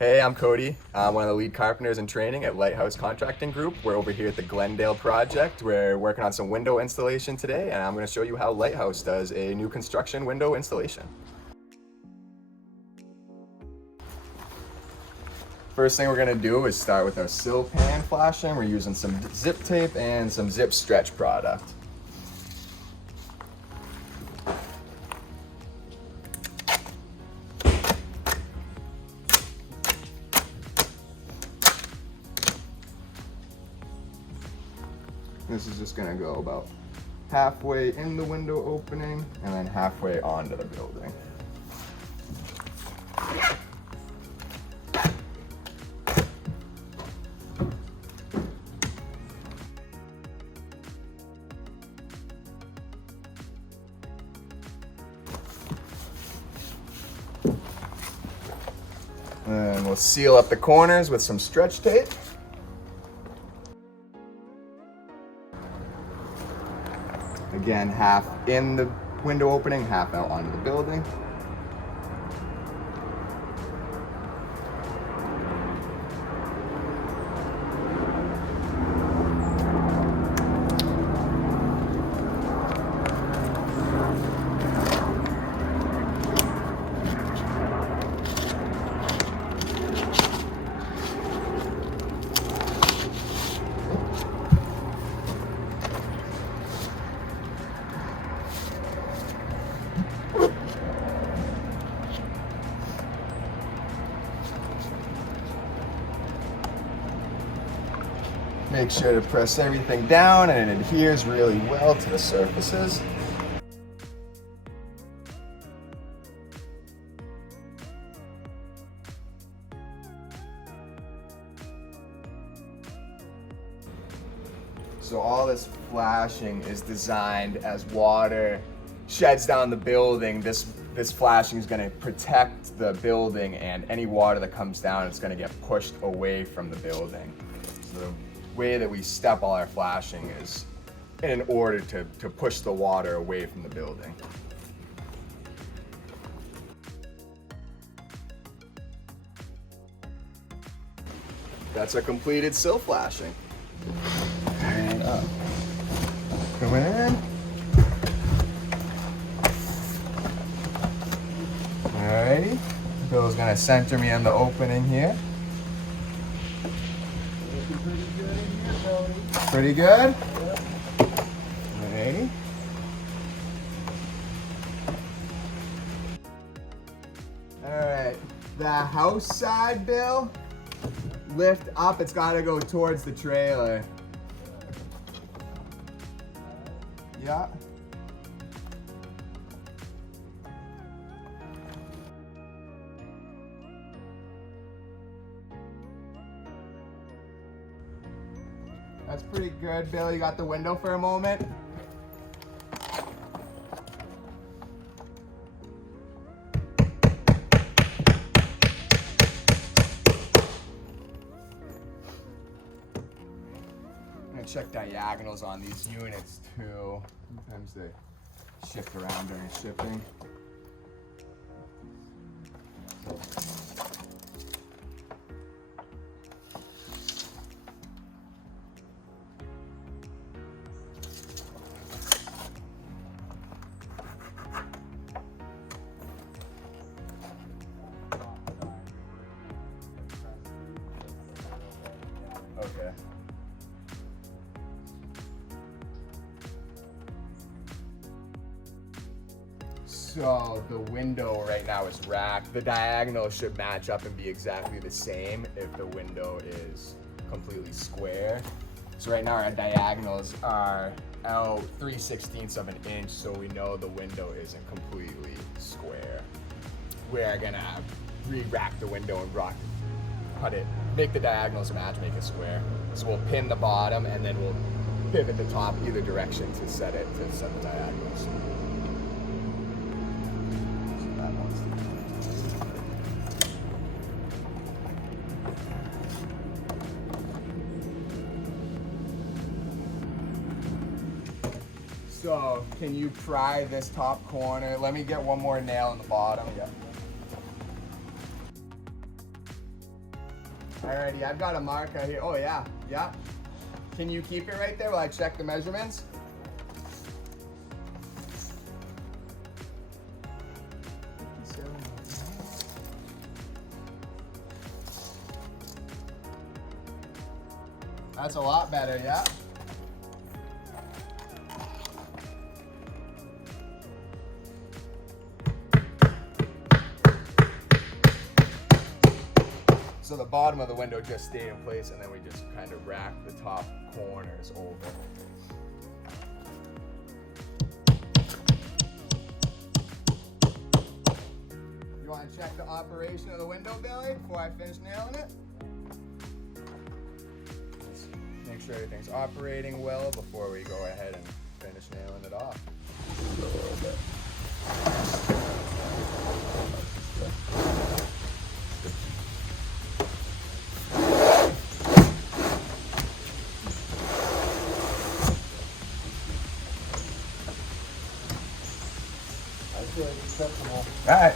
Hey, I'm Cody. I'm one of the lead carpenters in training at Lighthouse Contracting Group. We're over here at the Glendale project. We're working on some window installation today, and I'm going to show you how Lighthouse does a new construction window installation. First thing we're going to do is start with our sill pan flashing. We're using some zip tape and some zip stretch product. This is just gonna go about halfway in the window opening and then halfway onto the building. And we'll seal up the corners with some stretch tape. Again, half in the window opening, half out onto the building. Make sure to press everything down and it adheres really well to the surfaces. So all this flashing is designed as water sheds down the building. This flashing is going to protect the building, and any water that comes down, it's going to get pushed away from the building. So the way that we step all our flashing is in order to push the water away from the building. That's our completed sill flashing. And up. Go in. Alrighty. Bill's gonna center me in the opening here. Pretty good? Yep. Alrighty. Alright. The house side, Bill, lift up. It's gotta go towards the trailer. Yeah. That's pretty good, Bill. You got the window for a moment? I'm gonna check diagonals on these units too. Sometimes they shift around during shipping. Okay. So the window right now is racked. The diagonal should match up and be exactly the same if the window is completely square. So right now our diagonals are out 3/16 of an inch, so we know the window isn't completely square. We're gonna re-rack the window and cut it, make the diagonals match, make it square. So we'll pin the bottom and then we'll pivot the top either direction to set the diagonals. So that one's So can you pry this top corner? Let me get one more nail in the bottom. Yep. Alrighty, I've got a marker here. Oh yeah, yeah. Can you keep it right there while I check the measurements? That's a lot better, yeah. So the bottom of the window just stayed in place, and then we just kind of racked the top corners over. You want to check the operation of the window, Billy, before I finish nailing it? Let's make sure everything's operating well before we go ahead and finish nailing it off. A little bit. Acceptable. All right.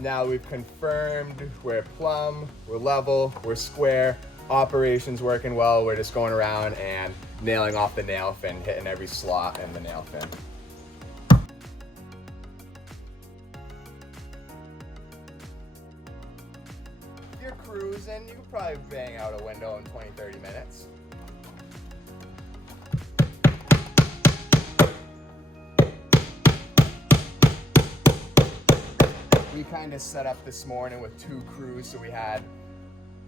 Now we've confirmed we're plumb, we're level, we're square, operations working well. We're just going around and nailing off the nail fin, hitting every slot in the nail fin. If you're cruising, you could probably bang out a window in 20-30 minutes. We kind of set up this morning with 2 crews, so we had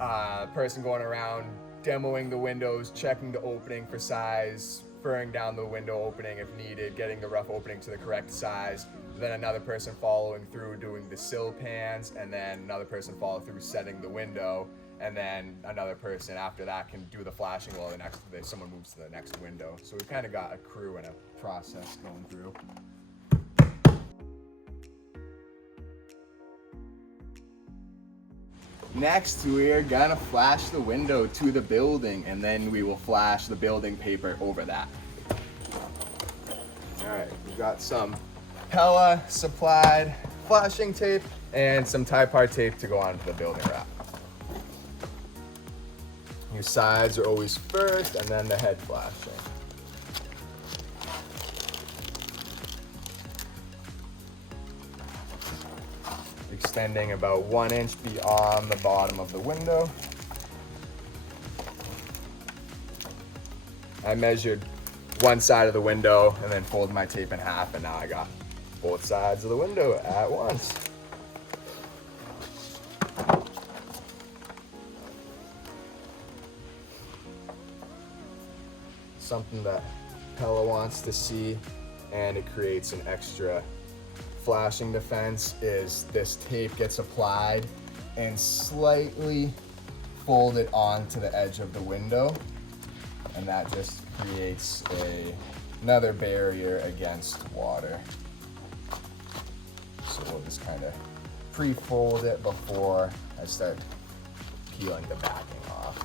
a person going around demoing the windows, checking the opening for size, furring down the window opening if needed, getting the rough opening to the correct size, then another person following through doing the sill pans, and then another person follow through setting the window, and then another person after that can do the flashing while someone moves to the next window. So we've kind of got a crew and a process going through. Next, we're gonna flash the window to the building, and then we will flash the building paper over that. All right, we've got some Pella supplied flashing tape and some Typar tape to go onto the building wrap. Your sides are always first, and then the head flashing. Extending about 1 inch beyond the bottom of the window. I measured one side of the window and then folded my tape in half, and now I got both sides of the window at once. Something that Pella wants to see, and it creates an extra flashing defense, is this tape gets applied and slightly folded onto the edge of the window, and that just creates another barrier against water. So we'll just kind of pre-fold it before I start peeling the backing off.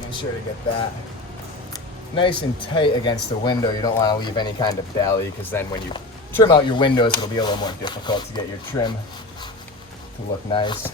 Make sure to get that nice and tight against the window. You don't want to leave any kind of belly, because then when you trim out your windows, it'll be a little more difficult to get your trim to look nice.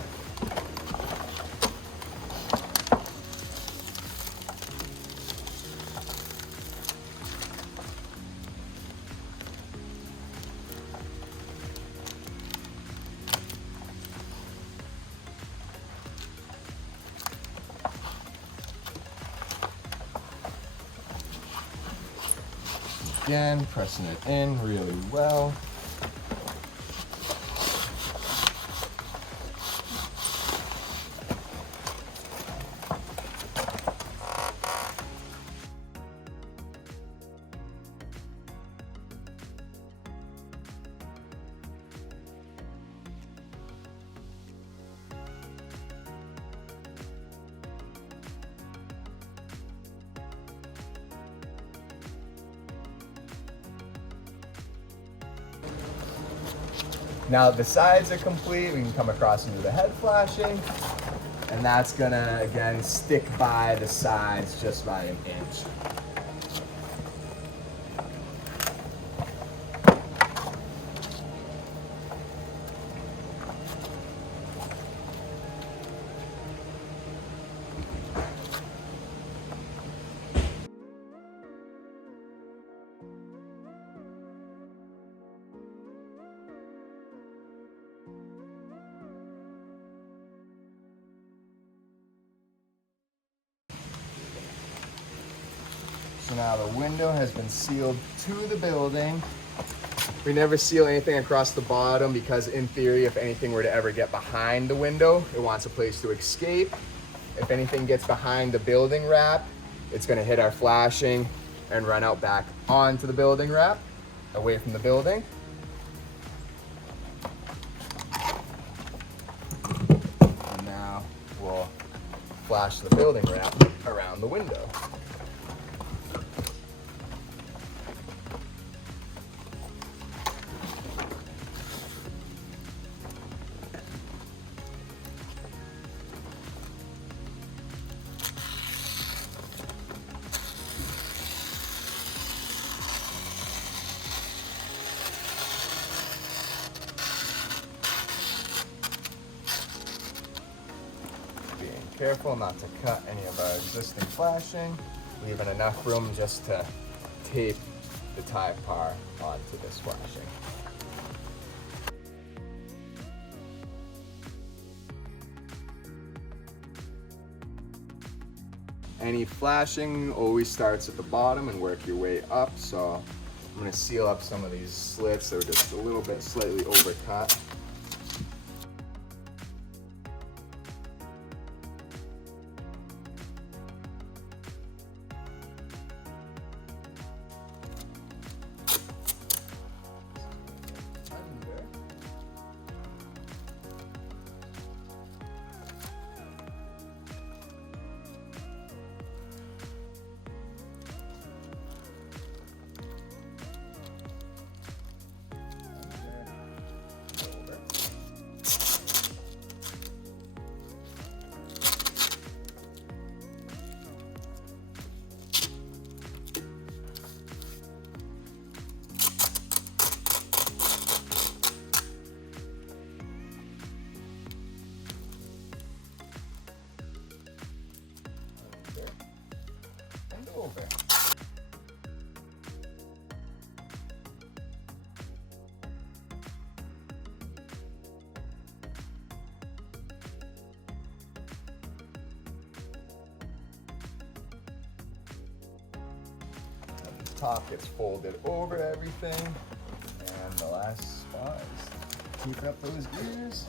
Again, pressing it in really well. Now that the sides are complete, we can come across and do the head flashing. And that's gonna, again, stick by the sides just by an inch. So now the window has been sealed to the building. We never seal anything across the bottom because in theory, if anything were to ever get behind the window, it wants a place to escape. If anything gets behind the building wrap, it's gonna hit our flashing and run out back onto the building wrap, away from the building. And now we'll flash the building wrap around the window. Careful not to cut any of our existing flashing, leaving enough room just to tape the tie par onto this flashing. Any flashing always starts at the bottom and work your way up, so I'm going to seal up some of these slits that are just a little bit slightly overcut. Over. The top gets folded over everything, and the last spot is to keep up those gears.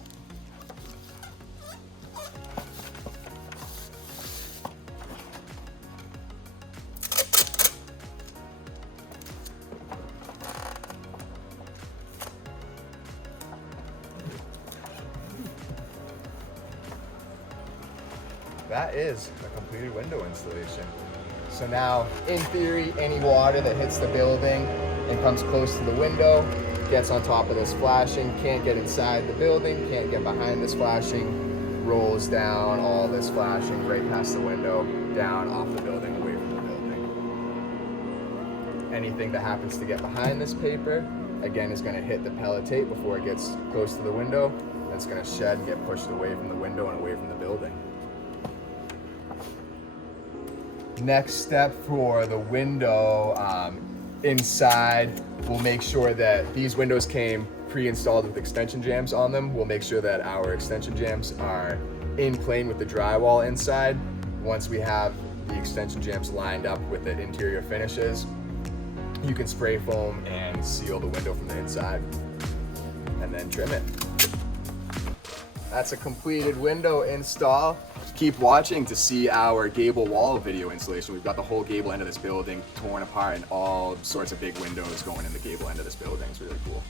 That is a completed window installation. So now, in theory, any water that hits the building and comes close to the window gets on top of this flashing, can't get inside the building, can't get behind this flashing, rolls down all this flashing right past the window, down off the building, away from the building. Anything that happens to get behind this paper, again, is going to hit the Pella tape before it gets close to the window. And it's going to shed and get pushed away from the window and away from the building. Next step for the window inside, we'll make sure that these windows came pre-installed with extension jambs on them. We'll make sure that our extension jambs are in plane with the drywall inside. Once we have the extension jambs lined up with the interior finishes, you can spray foam and seal the window from the inside and then trim it. That's a completed window install. Keep watching to see our gable wall video installation. We've got the whole gable end of this building torn apart and all sorts of big windows going in the gable end of this building. It's really cool.